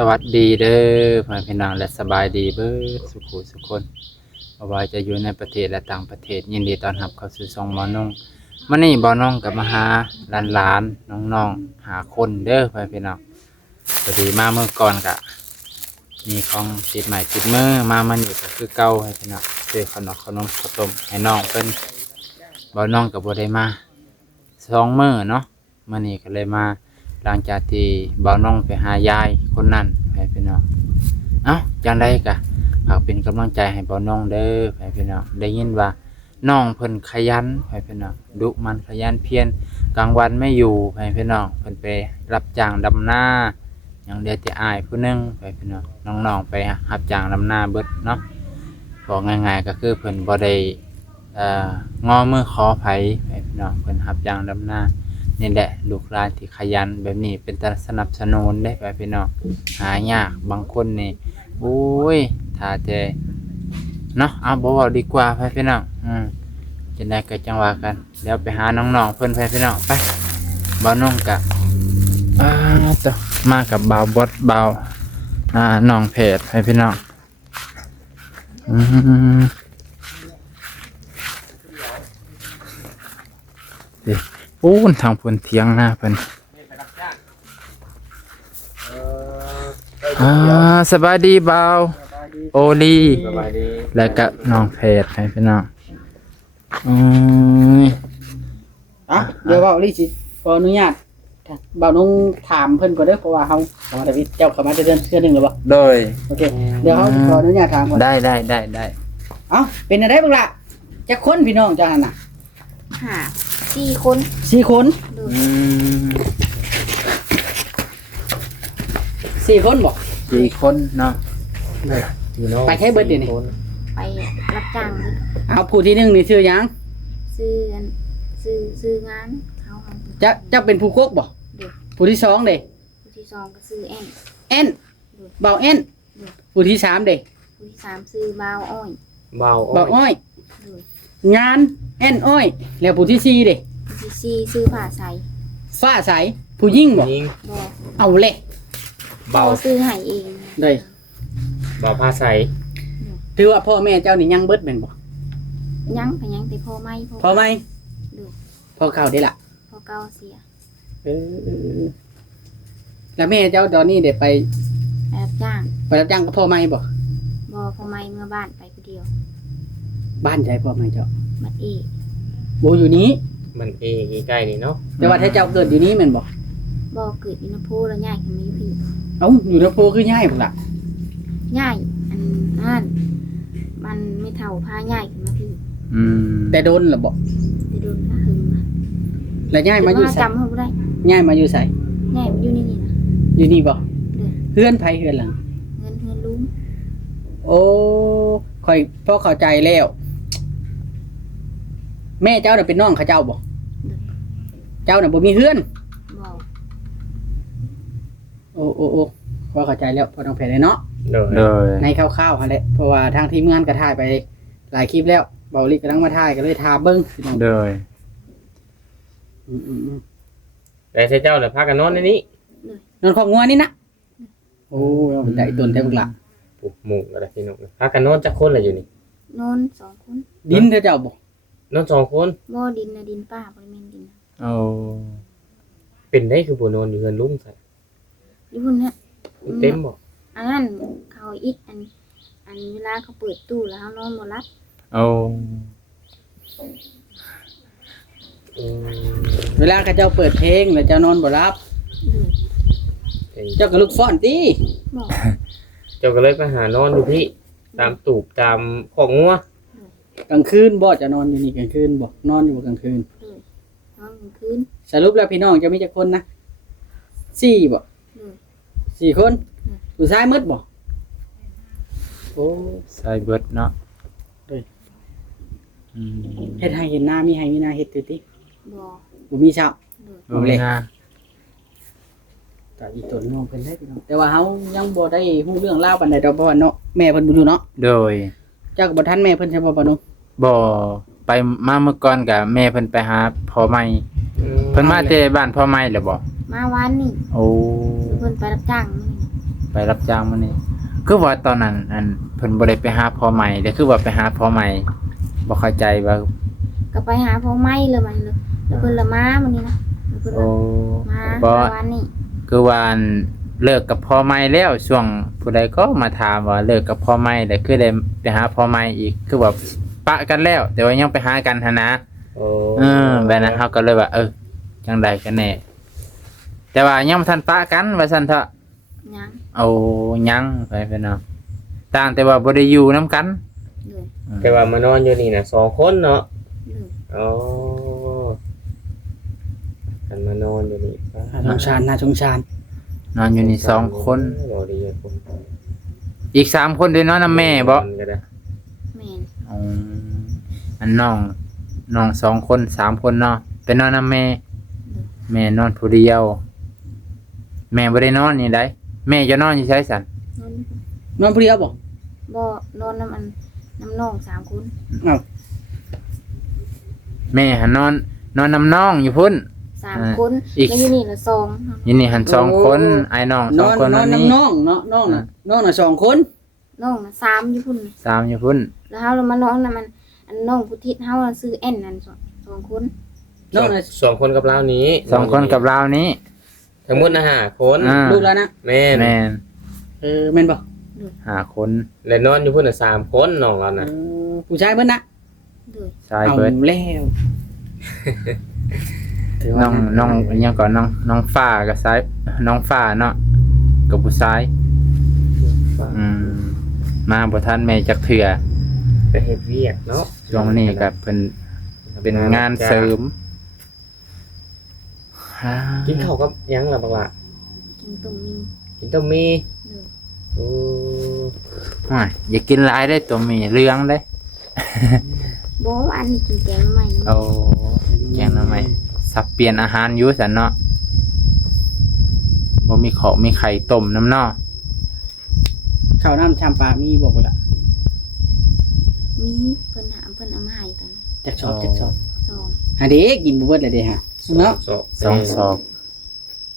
สวัสดีเด้อพ่อพี่น้องและสบายดีเบิดสุขุสุขคนบ่ว่าจะอยู่ในประเทศและต่างประเทศยินดีต้อนรับเข้าสู่ช่องหมอนงมื้อนี้บ่น้องก็มาหาหลานๆน้องๆหาคนเด้อพ่อพี่น้องพอดีมาเมื่อก่อนก็มีของติดใหม่ติดมือมามันนี่ก็คือเก่าให้พี่น้องซื้อขนมข้าวต้มให้น้องเพิ่นบ่น้องก็บ่ได้มา2มื้อเนาะมื้อนี้ก็เลยมาหลังจากที่บ่น้องไปหายายคนนั้นให้พี่น้องเอ้าจังได๋ก็ฝากเป็นกำลังใจให้บ่น้องเด้อให้พี่น้องได้ยินว่าน้องเพิ่นขยันให้พี่น้องดุมันขยันเพียรกลางวันไม่อยู่ให้พี่น้องเพิ่นไปรับจ้างดำนายังเหลือแต่อ้ายผู้หนึงให้พี่น้องน้องๆไปรับจ้างดำนาเบิดเนาะบอกง่ายๆก็คือเพิ่นบ่ได้งอมือขอไผให้พี่น้องเพิ่นรับจ้างดำนานี่แหละลูกหลานที่ขยันแบบนี้เป็นตาสนับสนุนได้ไปพี่น้องหายากบางคนนี่โอ้ยถ้าแต่เนาะเอาบ่เว้าดีกว่าไปพี่น้องจังได๋ก็จังว่ากันเดี๋ยวไปหาน้องๆเพิ่นไปพี่น้องไปบ่าวน้องกะต่อมากับบ่าวบดบ่าวน้องเพจไปพี่น้องปูนทางพุ่นเถียงหน้าเพิ่นสบายดีบ่าวโอลีแล้วก็น้องเพจให้พี่น้องเดี๋ยวเว้าลิสิขออนุญาตบ่าวน้องถามเพิ่นก่อนเด้อเพราะว่าเฮาเข้ามาได้เจ้าเข้ามาได้เดือนเทื่อนึงแล้วบ่โดยโอเคเดี๋ยวเฮาขออนุญาตถามก่อนได้เอ้าเป็นอะไรบ้างล่ะจักคนพี่น้องเจ้าหั่นน่ะ4 คน4 คน4 คนบ่4 คนเนาะไปแค่เบิดเดี๋ยวนี้ไปรับจ้างเอาผู้ที่1นี่ชื่อหยังซื้องานเขาจะเป็นผู้กกบ่ผู้ที่2เด้ผู้ที่2ก็ซื้อแอนบ่าวแอนผู้ที่3เด้ผู้ที่3ซื้อบ่าวอ้อยบ่าวอ้อยงานแอนอ้อยแล้วผู้ที่4เด้ผู้ที่4ซื้อผ้าใสผู้หญิงบ่เอาแหละบ่าวซื้อให้เองได้บ่าวผ้าใสถือว่าพ่อแม่เจ้านี่ยังเบิดแม่นบ่ยังแต่พ่อไม่พ่อเก่าได้ล่ะพ่อเก่าเสียแล้วแม่เจ้าตอนนี้ได้ไปรับจ้างกับพ่อไม่บ่พ่อไม่เมื่อบ้านไปคนเดียวบ้านใจพ่อไม่เจ้าบัดบ่อยู่นี้มันใกล้ๆนี่เนาะแต่ว่าถ้าเจ้าเกิดอยู่นี้แม่นบ่เกิดอยู่นโพแล้วย้ายขึ้นมาอยู่พี่อยู่นโพคือย้ายพุ่นล่ะย้ายอันมันไม่เท่าพาย้ายขึ้นมาพี่แต่โดนล่ะบ่แต่โดนก็หึงแล้วย้ายมาอยู่ไสจำเฮาบ่ได้ย้ายมาอยู่ไสย้ายมาอยู่นี่นะอยู่นี่บ่เฮือนไผเฮือนหลังเฮือนลุงโอ้ค่อยพอเข้าใจแล้วแม่เจ้าน่ะเป็นน้องเขาเจ้าบ่เจ้าน่ะบ่มีเฮือนโอ้พอเข้าใจแล้วพอต้องแผนเลยเนาะในคร่าวๆหั่นแหละเพราะว่าทางทีมงานก็ถ่ายไปหลายคลิปแล้วเบาลิกำลังมาถ่ายก็เลยทาเบิ่งเด้อแต่เจ้าน่ะพากันนอนในนี้นอนของงัวนี่นะโอ้ได้ต้นแต่บักละปลูกหมู่อะไรพี่น้องพากันนอนจักคนล่ะอยู่นี่นอน2 คนดินเจ้าบ่นอน2 คนบ่ดินน่ะดินป้าบ่แม่นดินเป็นได้คือบ่นอนอยู่เฮือนลุงซะอยู่พุ่นน่ะเต็มบ่อันนั้นเขาอีกอันเวลาเขาเปิดตู้แล้วเฮานอนบ่หลับเวลาเขาเจ้าเปิดเพลงแล้วเจ้านอนบ่หลับเจ้าก็ลุกฟ้อนติเจ้าก็เลยไปหานอนอยู่พี่ตามตูบตามของงัวกลางคืนบ่จะนอนอยู่นี่กลางคืนบ่นอนอยู่กลางคืนนอนกลางคืนสรุปแล้วพี่น้องจะมีจักคนนะ4บ่4 คนผู้ชายหมดบ่โอ้ชายเบิดเนาะเฮ็ดให้เห็นหน้ามีให้มีหน้าเฮ็ดติบ่มีเช้าบ่มีนาก็อีตนน้องเพิ่นได้พี่น้องแต่ว่าเฮายังบ่ได้ฮู้เรื่องราวปานใดดอกเพราะว่าเนาะแม่เพิ่นบ่อยู่เนาะโดยเจ้าก็บ่ทันแม่เพิ่นใช่บ่ปะนุบ่ไปมาเมื่อก่อนก็แม่เพิ่นไปหาพ่อใหม่เพิ่นมาแต่บ้านพ่อใหม่แล้วบ่มาวันนี้โอ้เพิ่นไปรับจ้างไป ไปรับจ้างมื้อนี้คือว่าตอนนั้นอันเพิ่นบ่ได้ไปหาพ่อใหม่เด้คือว่าไปหาพ่อใหม่บ่เข้าใจว่า ก็ไปหาพ่อไม้เลยมันเลยแล้วเพิ่นละมามื้อนี้นะแล้วเพิ่น โอ้ มา บ่ วันนี้ คือว่าอันเลิกกับพ่อใหม่แล้วช่วงผู้ใดก็มาถามว่าเลิกกับพ่อใหม่แต่คือได้ไปหาพ่อใหม่อีกคือว่าปะกันแล้ว แต่ว่ายังไปหากันหันนะ โอ้ แบบนั้นเฮาก็เลยว่าจังใดกันแน่แต่ว่ายังบ่ทันปะกันว่าซั่นเถอะ ยัง เอายังไปเป็นเนาะต่างแต่ว่าบ่ได้อยู่นํกัน เลย แต่ว่ามานอนอยู่นี่น่ะ2คนเนาะ เลย อ๋อกันมานอนอยู่นี่ น่าสงสารน่าสงสาร นอนอยู่นี่2คน บ่ดีอะผม อีก3คนด้วยเนาะนำแม่บ่ ก็ได้ แม่น อืมอันน้อง2คน3คนเนาะไปนอนนำแม่ แม่นอนผู้เดียว แม่บ่ได้นอนนี่ได้แม่จะนอนอยู่ไสซั่น นอน นอนผู้เดียวบ่ บ่นอนน้ำน้อง3คน อ้าว แม่หันนอนนำน้องอยู่พุ่น 3คน อีก แล้วอยู่นี่ละ2 ยินนี่หัน2คนไอ้น้อง น ส อ อง น คน น นั่ อน นนี่ น้ำน้องเนาะน้องน่ะ2 คน น้องน่ะ3อยู่พุ่น 3อยู่พุ่น แล้วเฮาแล้วมานอนน่ะมันอันน้องผู้ทิศเฮาน่ะซื้อแอนนั่น2คน น้องน่ะ 2คนกับเรานี้ 2คนกับเรานี้ ทั้งหมดนะ5คน อ่า ลูกแล้วนะ แม่น แม่น แม่นบ่ 5คน และนอนอยู่พุ่นน่ะ3คนน้องเราน่ะ ผู้ชายเบิ่นนะ เลย ชาย เอา เบิด แล้วถือ น้ ว่า องน้องอิหยังก่อนน้องฟ้ากับซ้ายน้องฟ้าเนาะกับผู้ชายมาบ่ทันแม่จักเทื่อ ก็เฮ็ดเวียกเนาะ ช่วงนี้ก็เป็นงานเสริม กินข้าวกับหยังล่ะบักล่ะ กินต้มมี กินต้มมี เลย โอ้ ว้ายอย่ากินหลายได้ตัวมีเรื่องได้ บ่อันนี้กินแกงใหม่นะ เอาแกงหน่อไม้สับเปลี่ยนอาหารอยู่ซั่นเนาะบ่มีข้าวมีไข่ต้มน้ำเนาะ ข้าวน้ำชามปลามีบอกบ่ล่ะ มีเพิ่นหาเพิ่นเอามาให้ตอนนั้น จักชอบ 2 อันนี้กินบ่เบิดเลยเด้ฮะเนาะ สองศอก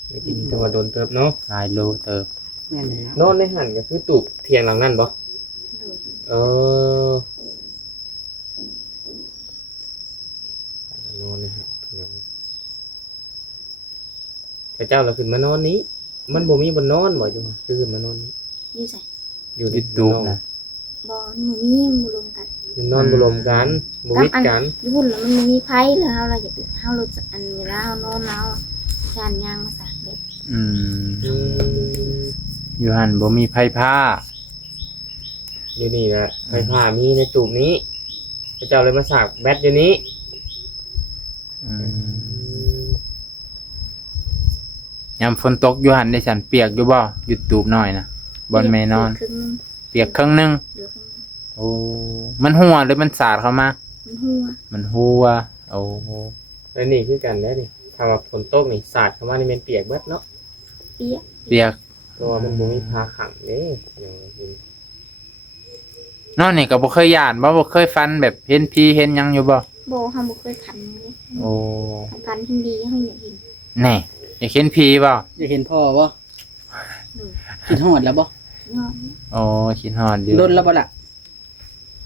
ได้กินแตัวาโดนเติบเนาะ หลายโลเติบ แม่นแล้ว นอนในหันก็คือตูบเทียงหลังนั่นบ่ เลย เออนอนในหันพระเจ้าเราขึ้นมานอนนี้ มันบ่มีบนนอนบ่อยู่มาคือขึ้นมานอนนี้ อยู่ไส อยู่ ยูทูบนะ บ่หนูมีหมู่รวมกัน นอนบ่รวมกันบ่วิดกัน อยู่พุ่นแล้วมันบ่มีไผแล้วเฮาล่ะอยากเฮารู้จักอันเวลาเฮานอนแล้วชานยางมาสักเด็ด อืม อยู่หันบ่มีไผผ้า อยู่นี่แหละไฟผ้ามีในตูบนี้พระเจ้าเลยมาสากแบตอยู่นี้ ยามฝนตกอยู่หันได้ฉันเปียกอยู่บ่อยู่ตูบหน่อยนะบอนแม่นอน ครึ่งนึง เปียกครึ่งหนึง เหลือครึ่งนึง โอ้มันหัวหรือมันสาดเข้ามา มันหัว มันหัวโอ้ แล้วนี่คือกันได้นี่ถ้าว่าฝนตกนี่สาดเข้ามานี่แม่นเปียกเบิดเนาะ เปียก เปียก เพราะว่ามันบ่มีผ้าขังเด้อย่างนี้ นอนนี่ก็บ่เคยย่านบ่เคยฟันแบบเห็นผีเห็นหยังอยู่บ่ บ่เฮาบ่เคยขันเลย โอ้ ขันที่ดีเฮาอยากเห็น แน่อยากเห็นผีบ่ จะเห็นพ่อบ่กินฮอดแล้วบ่ ยอด โอ้คิดฮอดอยู่ โดนแล้วบ่ล่ะ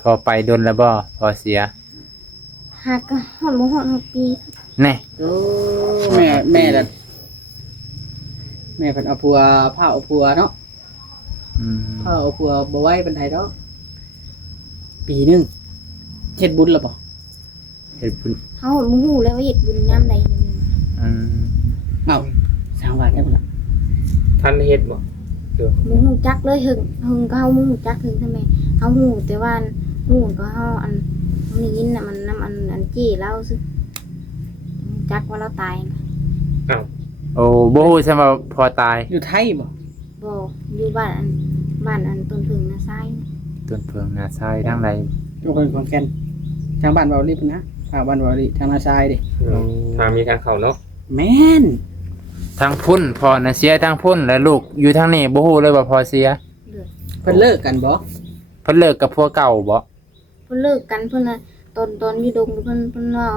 พอไปดนแล้วบ่พอเสีย หากก็ฮอดบ่ฮอด6 ปี แน่ โอ้แม่ล่ะแม่เพิ่นเอาผัวผ้าเอาผัวเนาะ อืม ผ้าเอาผัวบ่ไหวปานใดดอกปีหนึงเฮ็ดบุญแล้วบ่ เฮ็ดบุญ เฮาบ่ฮู้เลยว่าเฮ็ดบุญยามใดนี่ อืม เอ้าสร้างวัดได้บ่ล่ะ ท่านเฮ็ดบ่ บ่ฮู้จักเลยหึงก็เฮาบ่ฮู้จักถึงทำไมเฮาฮู้แต่ว่าฮู้ก็เฮาอันได้ยินน่ะมันนำอันจี้เราซึจักว่าเราตาย โอ้บ่ฮู้ใช่ว่าพอตาย อยู่ไทยบ่ บ่อยู่บ้านอันต้นถึงนาไซน์ ต้นเพิงนาซายทางใด อยู่คนขอนแก่นทางบ้านเบาลิพุ่นนะทางบ้านเบาลิทางนาชายดิ ทางมีทางเข้าเนาะ แม่น ทางพุ่นพอน่ะเสียทางพุ่นแล้วลูกอยู่ทางนี้บ่ฮู้เลยว่าพอเสีย เพิ่นเลิกกันบ่ เพิ่นเลิกกับผัวเก่าบ่ เพิ่นเลิกกันเพิ่นน่ะตอนอยู่ดงเพิ่นว่า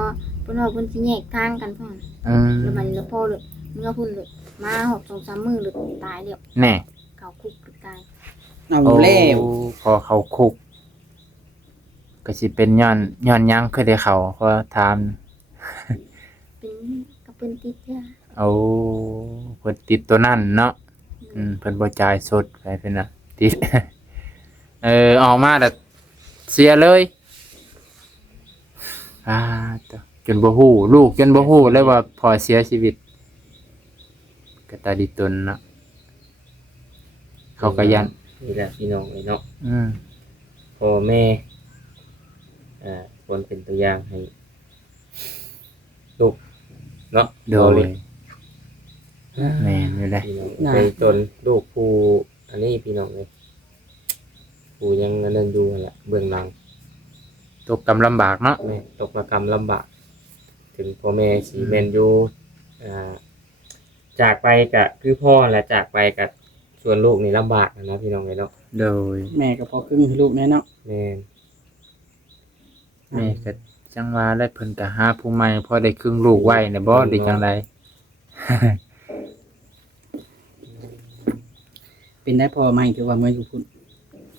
เพิ่นสิแยกทางกันเพิ่น อืม แล้วมันแล้วพอเลยเมื่อเพิ่นเลยมา6-3 มื้อเลยตายแล้ว แน่ เขาคุกหรือตาย เอา โอ้ แล้ว พอเขาคุกก็สิเป็นย้อนหยังคือได้เขาเพราะถาม เป็นกระเปิ้นติดยา เอาเพิ่นติดตัวนั่นเนาะเพิ่นบ่จ่ายสดไปเพิ่นน่ะติด ออกมาแล้วเสียเลยตะจนบ่ฮู้ลูกจนบ่ฮู้เลยว่าพ่อเสียชีวิตก็ตาดีตนเนาะเขาก็ยัน นี่แหละพี่น้องเลยเนาะ อืม พ่อแม่ควรเป็นตัวอย่างให้ลูกเนาะ โดยแม่นอยู่เลย พี่น้องไปจนลูกผู้อันนี้พี่น้องเลยผู้ยังอันนั้นอยู่นั่นแหละเบื้องหลัง ตกกำลำบากเนาะ แม่ตกระกรรมลำบากถึงพ่อแม่สีแมนอยู่จากไปกับคือพ่อแหละจากไปกับส่วนลูกนี่ลำบากนะพี่น้องเลยเนาะ โดย แม่ก็พอครึ่งให้ลูกแน่เนาะ แม่น แม่ก็จังว่าได้เพิ่นก็หาผู้ใหม่พอได้ครึ่งลูกไว้น่ะบ่ได้จังได เป็นได้พอไหมคือว่าเมื่ออยู่พุ่น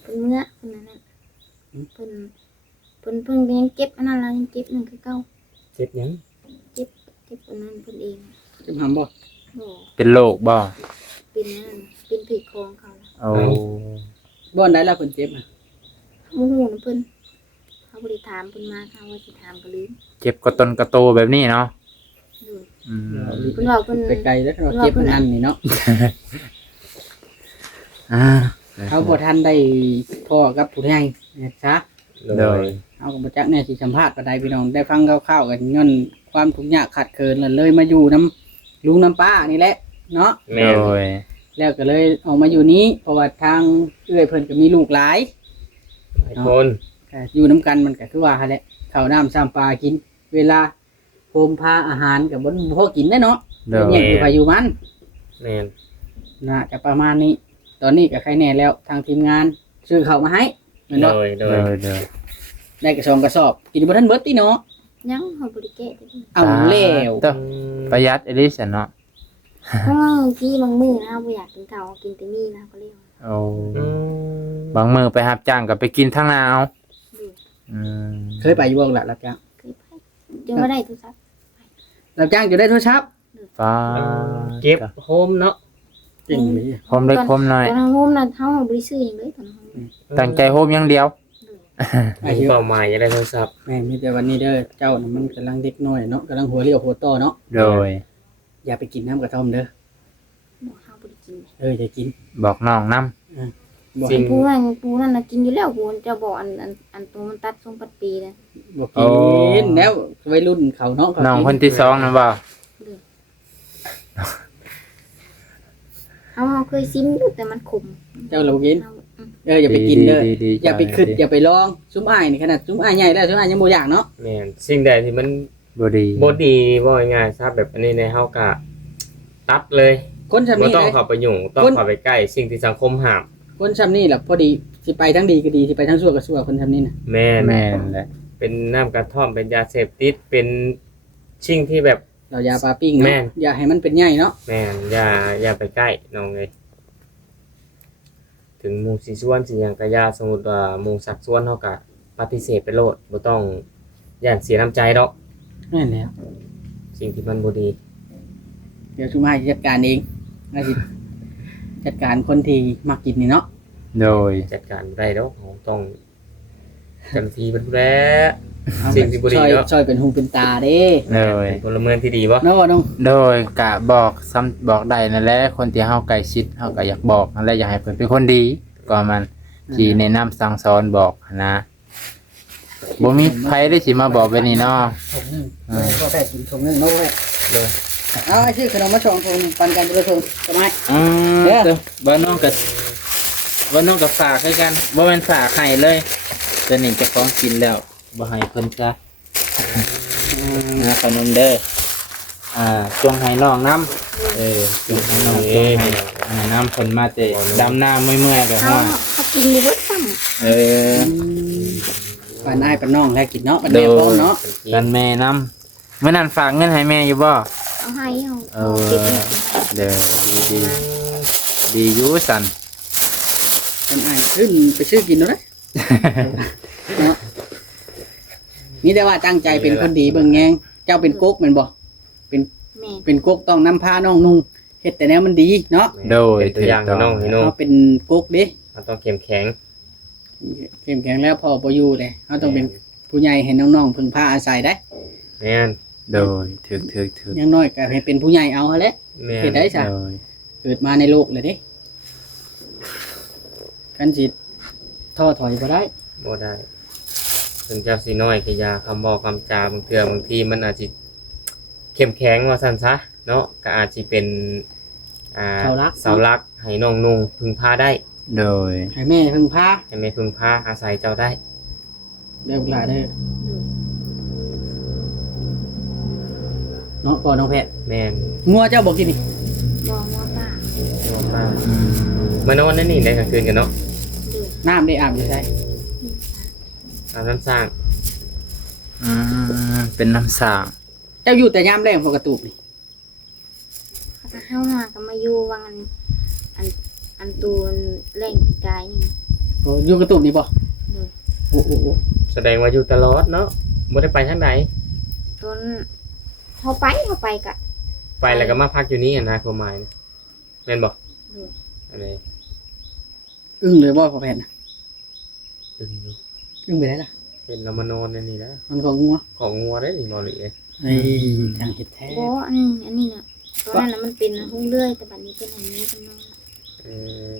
เป็นเมื่อคนนั้นน่ะเพิ่นยังเจ็บอันนั้นแล้วยังเจ็บนั่นคือเก่า เจ็บหยัง เจ็บอันนั้นเพิ่นเอง จะทำบ่ โอ้ เป็นโรคบ่ เป็นนั่นเป็นผีโครงเขานะ เอา บ่อนได้แล้วเพิ่นเจ็บอ่ะ โมโหนะเพิ่นเขาบ่ได้ถามเพิ่นมาเขาว่าสิถามก็ลืม เจ็บกระตนกระโตแบบนี้เนาะ ดู อืม เพิ่นว่าเพิ่น ไปไกลแล้วเราเจ็บมันอันนี่เนาะ อ่า เขาบ่ทันได้พ่อกับผู้ใหญ่นะจ๊ะ โดย เอาก็บ่จักแน่สิสัมภาษณ์ปานใดพี่น้องได้ฟังคร่าวๆกันย้อนความทุกข์ยากขาดเคินแล้วเลยมาอยู่น้ำลุงน้ำป้านี่แหละเนาะ แม่ โด น ย แล้วก็เลยออกมาอยู่นี้เพราะว่าทางเอื้อยเพิ่นก็มีลูกหลาย หลายคน ก็อยู่น้ำกันมันก็คือว่าหั่นแหละข้าวน้ำซ้ำปลากิน เวลาโฮมพาอาหารก็บ่พอกินได้เนาะ โดย เนี่ยอยู่ไปอยู่มัน แม่น น่าจะประมาณนี้ ตอนนี้ก็ใครแน่แล้วทางทีมงานซื้อข้าวมาให้แม่น โด เนาะ ยโด โด ย ยโดย ได้กระสอบกระสอบกินบ่ทันเบิดติเนาะ ยังเฮาบ่ได้แก้ได้ดิ เอาแล้ว ต้องประหยัดอลิสเนาะ เพราะว่าบางทีบางมื้อนะบ่อยากกินข้าวกินแต่มีนะก็เรียกว่า เอา อืม บางมื้อไปรับจ้างก็ไปกินทั้งนาเอา ดู อืม เคยไปอยู่บ่ล่ะรับจ้าง เคยไปจนบ่ได้โทรศัพท์ รับจ้างอยู่ได้โทรศัพท์ ฟ้า เก็บโฮมเนาะ จริงเลย พมเล็กพมน้อย ตอนเฮาโฮมน่ะเฮาบ่ได้ซื้อหยังเลยตอนเฮาโฮม ตั้งใจโฮมอย่างเดียว มีเป้าหมายจะได้โทรศัพท์ แม่มีแต่วันนี้เด้อเจ้าน่ะมันกำลังเด็กน้อยเนาะกำลังหัวเรียวหัวต่อเนาะ โดย อย่าไปกินน้ำกระท่อมเด้อ บ่เฮาบ่ได้กิน อย่ากิน บอกน้องนํ บ่ สิ่ง ปูนั่นน่ะกินอยู่แล้วปูจะบอกอันตัวมันตัดทรงปัดปีนะ บ่กินแล้ววัยรุ่นเขาเนาะเขา น้อง กิ คนที่สองนั่นบ่ เฮาเคยซิมอยู่แต่มันขม เจ้าเรากิน เฮา อย่าไปกินเด้อ ดี อย่าไปคิดอย่าไปลองซุ้มอ้ายนี่ขนาดซุ้มอ้ายใหญ่แล้วซุ้มอ้ายยังบ่อยากเนาะ แม่นสิ่งใดที่มัน บ่ดี บ่ดีบ่ง่ายๆทราบแบบอันนี้ในเฮากะตัดเลย คนซำ บ่ นี้ ต้อง เลย เข้าไปยุ่งต้อง คน เข้าไปใกล้สิ่งที่สังคมห้าม คนซำนี้แหละพอดีสิไปทั้งดีก็ดีสิไปทั้งชั่วก็ชั่วคนซำนี้น่ะ แม่น แม่นแหละ เป็นน้ำกระท่อมเป็นยาเสพติดเป็นสิ่งที่แบบ เรายาปลาปิ้ง แม่ เนาะ น อย่าให้มันเป็นใหญ่เนาะ แม่นอย่าไปใกล้น้องเลยถึงหมู่สิส่วนสิหยังก็อย่าสมมุติว่าหมู่สักส่วนเฮาก็ปฏิเสธไปโลดบ่ต้องย่านเสียน้ำใจดอก แม่นแล้ว สิ่งที่มันบ่ดี เดี๋ยวซุ้มอ้ายจัดการเองน่าสิจัดการคนที่มักกินนี่เนาะ โดย จัดการบ่ได้ดอกเราต้องเจ้าหน้าที่เพิ่นดูแล เอา สิ่งที่บ่ดีเนาะ ช่วยเป็นหูเป็นตาเด้ โดย เป็นพลเมืองที่ดีบ่ เนาะน้อง โดยกะบอกซ้ำบอกได้นั่นแหละคนที่เฮาใกล้ชิดเฮาก็อยากบอกนั่นแหละอยากให้เพิ่นเป็นคนดีก็มันที่แนะนำสั่งสอนบอกนะบ่มีใครได้สิมาบอกแบบนี้เนาะ ถุงนึงก็ได้กินถุงนึงเนาะเว้ย เด้อ เอาไอ้ชื่อขนมมาชงถุงนึงปันกันคนละถุงสบาย เด้อบ่น้องก็บ่น้องก็ฝากให้กันบ่แม่นฝากให้เลยตัวนี้เจะของกินแล้วบ่ให้เพิ่นซะขนมเด้อจงให้น้องน้ำจงให้น้องจงให้น้ำเพิ่นมาแต่ดำหน้าเมื่อยๆก็ เฮา ว่า เขากินอยู่เบิดซ้ำ ปันอ้ายปันน้องแล้วกินเนาะปันแม่พ่อเนาะ กันแม่น้ำเมื่อนั้นฝากเงินให้แม่อยู่บ่ เอาให้เฮาเก็บไว้กิน เด้อดีดีอยู่สัน คนอ้ายขึ้นไปซื้อกินเนาะเนาะนี่แต่ว่าตั้งใจเป็นคนดีเบิ่งแยงเจ้าเป็นก๊กแม่นบ่ แม่น เป็นก๊กต้องนำพาน้องนุ่งเฮ็ดแต่แนวมันดีเนาะ โดย เป็นตัวอย่างให้น้องให้น้อง เฮาเป็นก๊กเด้ มันต้องเข้มแข็ง เข้มแข็งแล้วพอบ่อยู่เด้เฮาต้องเป็นผู้ใหญ่ให้น้องๆพึ่งพาอาศัยได้ แม่น โดยถึก อย่างน้อยก็ให้เป็นผู้ใหญ่เอาหั่นแหละ แม่น เฮ็ดได้ซะ โดย เกิดมาในโลกเลยเด้กันสิท้อถอยบ่ได้ บ่ได้ถึงเจ้าสิน้อยก็อย่าคำบอกคำจาบางเทื่อบางทีมันอาจสิเข้มแข็งว่าซั่นซะเนาะก็อาจสิเป็นเสาหลักให้น้องนุ่งพึ่งพาได้ โดย ให้แม่พึ่งพา ให้แม่พึ่งพาอาศัยเจ้าได้ เด้อหลาเด้อเนาะพ่อน้องแพทย์ แม่น งัวเจ้าบ่กินนี่ บ่ว่าป้า บอกว่าม านอนนั่นนี่ได้กลางคืนกันเนาะ ดู น้ำได้อาบอยู่ใช่ อาบน้ำสร้าง เป็นน้ำสร้าง เจ้าอยู่แต่ยามแรงพอกระตูบนี่ เขาเข้าหาก็มาอยู่วางอันตูนแรงปีกายนี่ โอ้อยู่กระตูบนี่บ่ ดู โอ้โอ้โอ้ แสดงว่าอยู่ตลอดเนาะบ่ได้ไปทางไหน ต้นเขาไปกะ ไปแล้วก็มาพักอยู่นี่นะความหมายนะแม่นบ่ ดู อันนี้ อึ้งเลยบ่พ่อแพทย์น่ะ อืม อึ้งไปได้ล่ะ เป็นเรามานอนในนี่แล้ว มันก็งัว ของงัวได้นี่บ่หรือไง เฮ้ยจังเฮ็ดแท้ โอ้อันนี้เนี่ยตอนนั้นน่ะมันเป็นหุ้งเลื่อยแต่บัดนี้เป็นอันนี้เป็นน้อง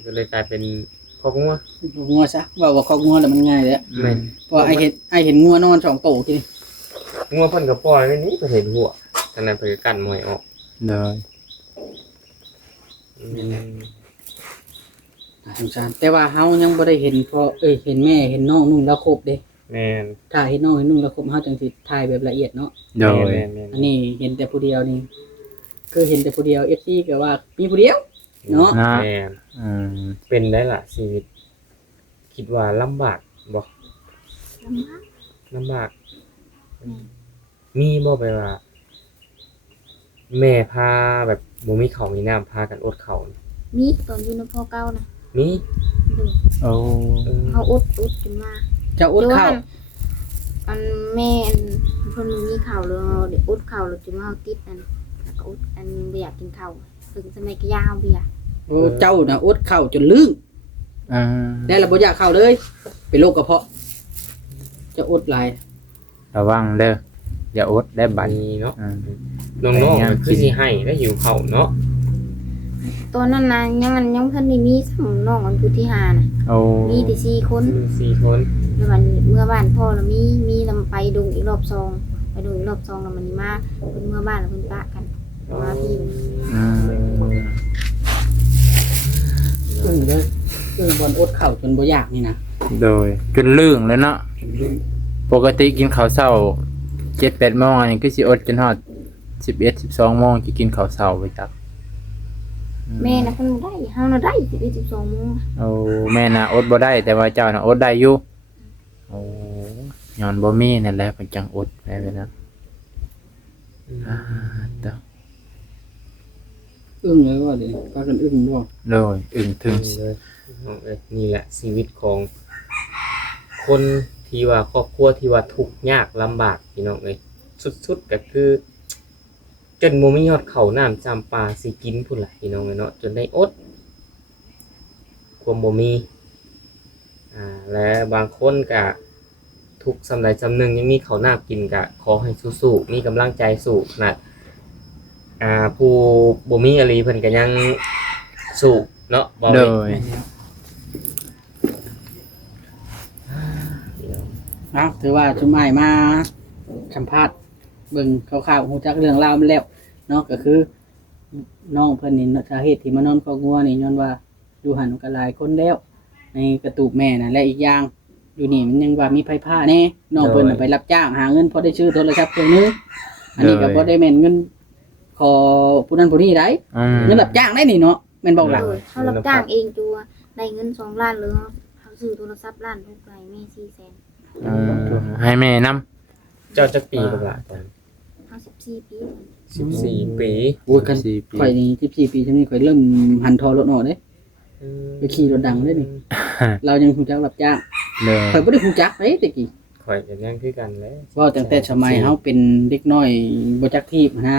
ก็เลยกลายเป็นของงัว งัวซะว่าคอกงัวแล้วมันง่ายเลยอะ แม่น เพราะไอ้เห็นงัวนอน2โตทีนี่ งัวเพิ่นก็ปล่อยไว้นี่เพิ่นเห็นหัวฉะนั้นเพิ่นก็กั้นมวยออก โดย อืม น่าสงสารแต่ว่าเฮายังบ่ได้เห็นพ่อเห็นแม่เห็นน้องนุ่งแล้วครบเด้ แม่น ถ้าเห็นน้องเห็นนุ่งแล้วครบเฮาจังสิถ่ายแบบละเอียดเนาะ โดย แม่นแม่น อันนี้เห็นแต่ผู้เดียวนี่คือเห็นแต่ผู้เดียว FC ก็ว่ามีผู้เดียว เนาะ นะ แม่น อืม เป็นได้ล่ะชีวิต คิดว่าลำบากบ่ ลำบาก ลำบาก มีบ่ไปว่า แม่พาแบบบ่มีข้าวมีน้ำพากันอดข้าว มีตอนอยู่ในพ่อเก่านะ มี ดู โอ้ เขาอุดจนมา จะอดข้าว อันแม่อันเพิ่นมีข่าวเลยเดี๋ยวอุดข่าวแล้วจนมาเฮาติดอันแล้วก็อุดอันบ่อยากกินข้าวถึงสมัยก็ยาเฮาเบียร์ โอ้เจ้าน่ะอดข้าวจนลืม อ่า ได้ละบ่อยากข้าวเลย เป็นโรคกระเพาะ จะอดหลาย ระวังเด้ออย่าอดได้บัด มีเนาะ อืม น้องๆก็คือสิให้แล้วหิวข้าวเนาะ ตอนนั้นน่ะยังทันได้มีสองน้องอันผู้ที่ห้าน่ะ โอ้ มีแต่4คน มี4คน แล้ววันเมื่อบ้านพ่อแล้วมีลำไปดุงอีกรอบสองไปดุงอีกรอบสองแล้วมันนี่มาเพิ่นเมื่อบ้านแล้วเพิ่นปะกันมาพี่มัน อืม อึ้งเลยอึ้งบนอดข้าวจนบ่อยากนี่นะ โดยจนลื่งแล้วเนาะปกติกินข้าวเช้า 7-8 โมงอันนี้คือสิอดจนฮอด11-12 โมงจะกินข้าวเช้าไปจัก แม่น่ะเพิ่นบ่ได้เฮาน่ะได้12 โมง โอ้แม่น่ะอดบ่ได้แต่ว่าเจ้าน่ะอดได้อยู่โอ้ย้อนบ่มีนั่นแหละเพิ่นจังอดได้เลยนะอ่าเด้อ อึ้งเลยว่าเดี๋ยวพากันอึ้งบ่ โดยอึ้งถึง เลยน้องเอ้ยนี่แหละชีวิตของคนที่ว่าครอบครัวที่ว่าทุกข์ยากลำบากพี่น้องเอ้ยสุดๆก็คือ จนบ่มียอดข้าวน้ำจำปาสิกินพุ่นล่ะพี่น้องเอ้ยเนาะจนได้อดความบ่มีและบางคนก็ทุกข์สำใดสำหนึ่งยังมีข้าวน้ำกินก็ขอให้สู้ๆมีกำลังใจสู้ขนาดผู้บ่มีอหลีเพิ่นก็ยังสู้เนาะบ่ โด มี ย เอาถือว่าชุมอ้ายมาสัมภาษณ์เบิ่งคร่าวๆฮู้จักเรื่องราวมันแล้วเนาะก็คือน้องเพิ่นนี่สาเหตุที่มานอนคอกงัวนี่ย้อนว่าอยู่หันก็หลายคนแล้ว ในกระตูบแม่น่ะและอีกอย่างอยู่นี่มันยังว่ามีไผผ้าแน่น้องเพิ่นน่ะไปรับจ้างหาเงินพอได้ซื้อโทรศัพท์เครื่องนึงอันนี้ก็บ่ได้แม่นเงินขอผู้นั้นผู้นี้ได้ อืม เงินรับจ้างได้นี่เนาะแม่นบอกหลัก เขารับจ้างเองจัวได้เงิน2ล้านหรือเขาซื้อโทรศัพท์ล้านทุกไรแม่400,000 ให้แม่นำ เจ้าจักปีบักล่ะตอน เอา14 ปี 14 ปี โอ้ยกัน 14 ปี ข่อยนี่14 ปีจังนี้ข่อยเริ่มหันทอรถออกเด้ ไปขี่รถดังเลยนี่ เรายังฮู้จักรับจ้าง เลย ข่อยบ่ได้ฮู้จักเด้ตะกี้ ข่อยก็ยังคือกันแหล้ว เว้าตั้งแต่สมัยเฮาเป็นเด็กน้อยบ่จักทีบนะ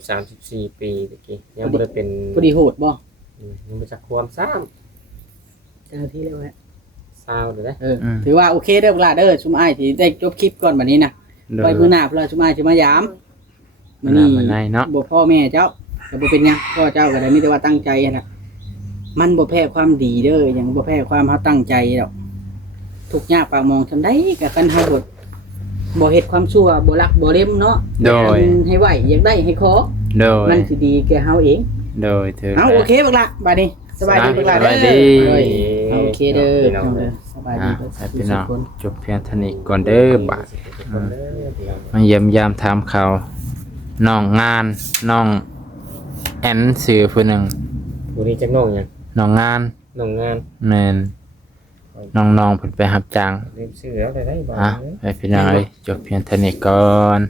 13-14 ปีตะกี้ยังบ่ได้เป็น พอดีโหดบ่ ยังบ่จักความซ้ำ เจ้าหน้าที่แล้วแหละ ซาวเด้อนะ ถือว่าโอเคเด้อเวลาเด้อชุมอ้ายสิได้จบคลิปก่อนบัดนี้นะ เลย ไว้มื้อหน้าเพิ่นว่าชุมอ้ายสิมายาม มื้อหน้ามื้อในเนาะ บ่พ่อแม่เจ้าก็บ่เป็นหยังพ่อเจ้าก็ได้มีแต่ว่าตั้งใจนั่นน่ะมันบ่แพ้ความดีเด้อหยังบ่แพ้ความเฮาตั้งใจดอกทุกข์ยากปากมองซำใดก็คันเฮาบ่เฮ็ดความชั่วบ่รักบ่เล่มเนาะ โดย ให้ไหวอยากได้ให้ขอ โดย มันสิดีแก่เฮาเอง โดยถือ เอาโอเคบักละบัดนี้สบายดีบักละ สบายดี เอ้ยเอาโอเคเด้อน้องเด้อสบายดี ให้ เด้อ พี่น้อง ทุกคน จบเพียงเท่านี้ก่อนเด้อบาด คนเด้อพี่น้อง มาเยี่ยมยามถามข่าวน้องงานน้องแอนสื่อผู้หนึ่ง ผู้นี้จักน้องหยัง น้องงาน น้องงาน แม่นน้องๆเพิ่นไปรับจ้าง เรียนชื่อแล้วได้บ่ อ่ะให้พี่น้องเอ้ยจบเพียงเท่านี้ก่อน